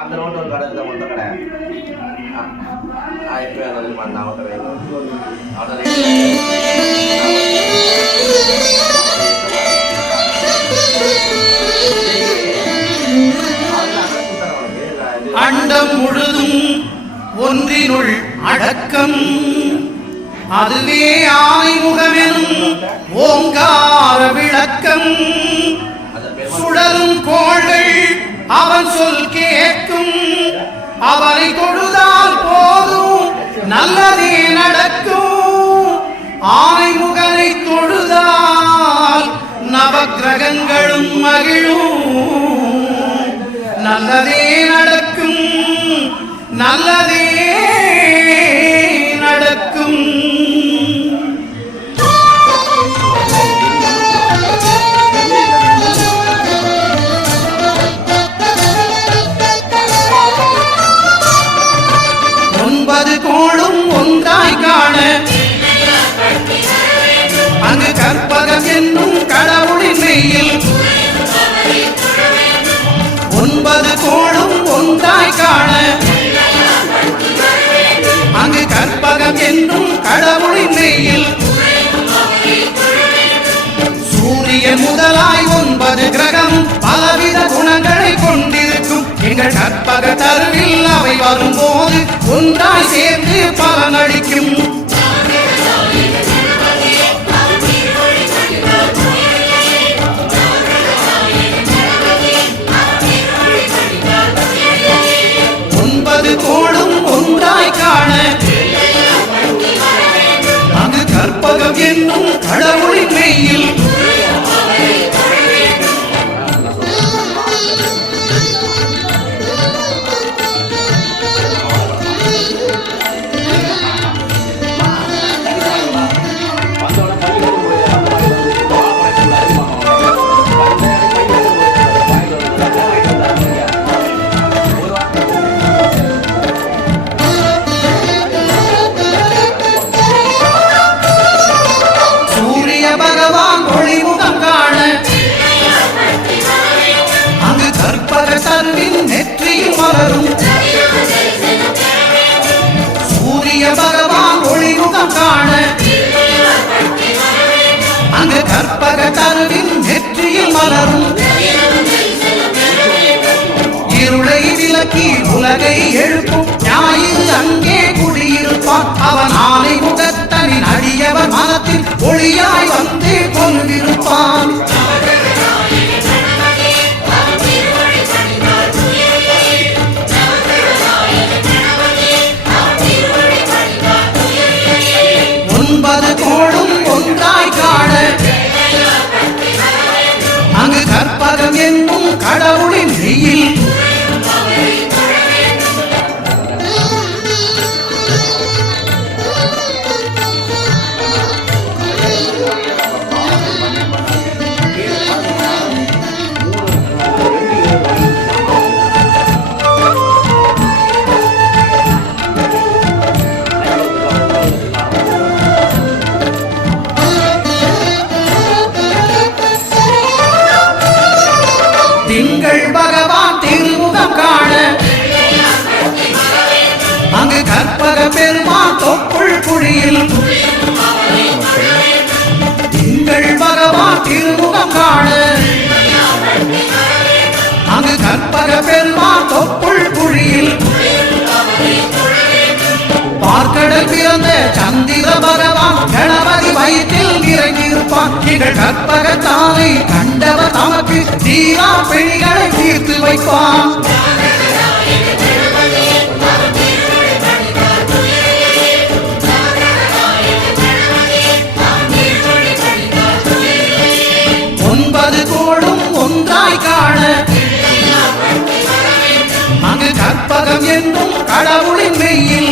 அந்த ரோட்டு ஒரு கடை இருந்தால் மொத்த கடை. ஆயிரத்தி ரூபாய் அதில் பண்ண அவட்ட அண்டம் முழுதும் ஒன்றினுள் அடக்கம். அதுவே ஆய்முகமெனும் ஓங்கார விளக்கம். அவன் சொல் கேட்கும். அவனை தொழுதால் போதும். நல்லதே நடக்கும். ஆனை முகனை தொழுதால் நவகிரகங்களும் மகிழும். நல்லதே நடக்கும். நல்லதே கோளும் ஒன்றாய் காண. அங்கு கற்பகம் என்னும் கடவுளின் மெய்யில். ஒன்பது கோளும் ஒன்றாய் காண. அங்கு கற்பகம் என்னும் கடவுளின் மெய்யில். சூரியன் முதலாய் ஒன்பது கிரகம் பலவித குணங்களை கொண்டிருக்கும். எங்கள் கற்பக நாளை வரும்போது ஒன்றாய் சேர்ந்து பலனளிக்கும் ஒன்பது கோடும் ஒன்றாய் காண. அங்கு கற்பகம் என்னும் கற்பக நெற்றியில் மலரும். சூரிய பகவான் ஒளிமுகம் காண. அங்கு கற்பக தருவின் நெற்றியில் மலரும். இருளை விலக்கி உலகை எழுப்பும். ஞாயிறு அங்கே குடியிருப்பான். அவன் ஆலை முகத்தனின் அடியவன் மனத்தில் ஒளியாய் வந்து ஒன்பது கோளும் அங்கு பெருமா தொப்புள் குழியில் பார்க்கடல் பிறந்த சந்திர பகவான் கணபதி வயிற்றில் இறங்கியிருப்பான். எங்கள் கற்பகத்தானை கண்டவர் தமக்கு தீரா பிணிகளை தீர்த்து வைப்பான். கடவுளின் மெய்யில்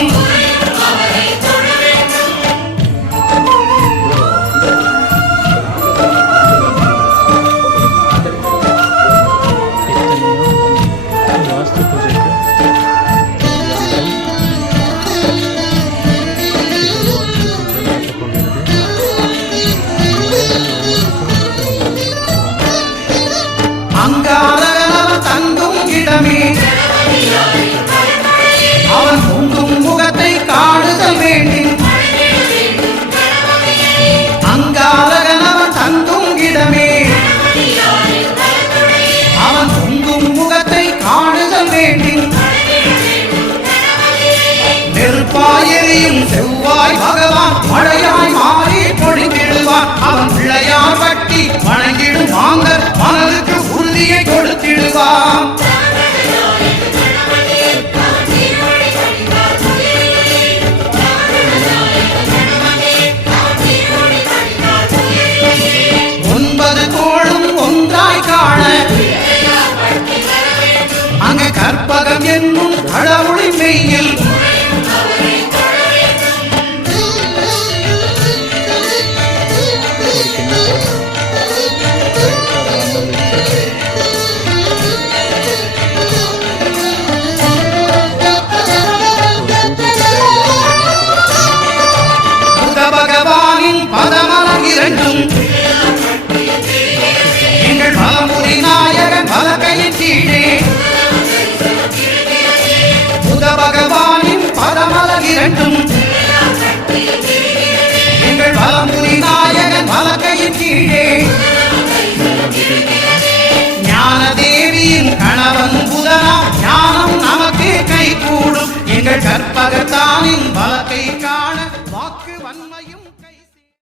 아, கட்டும் எங்கள் பலமுடி நாயகன் மலக்கையின் கீழே. ஞானதேவியின் கணவன் புதனா ஞானம் நமக்கு கை கூடும் எங்கள் கற்பகத்தானின் மலக்கை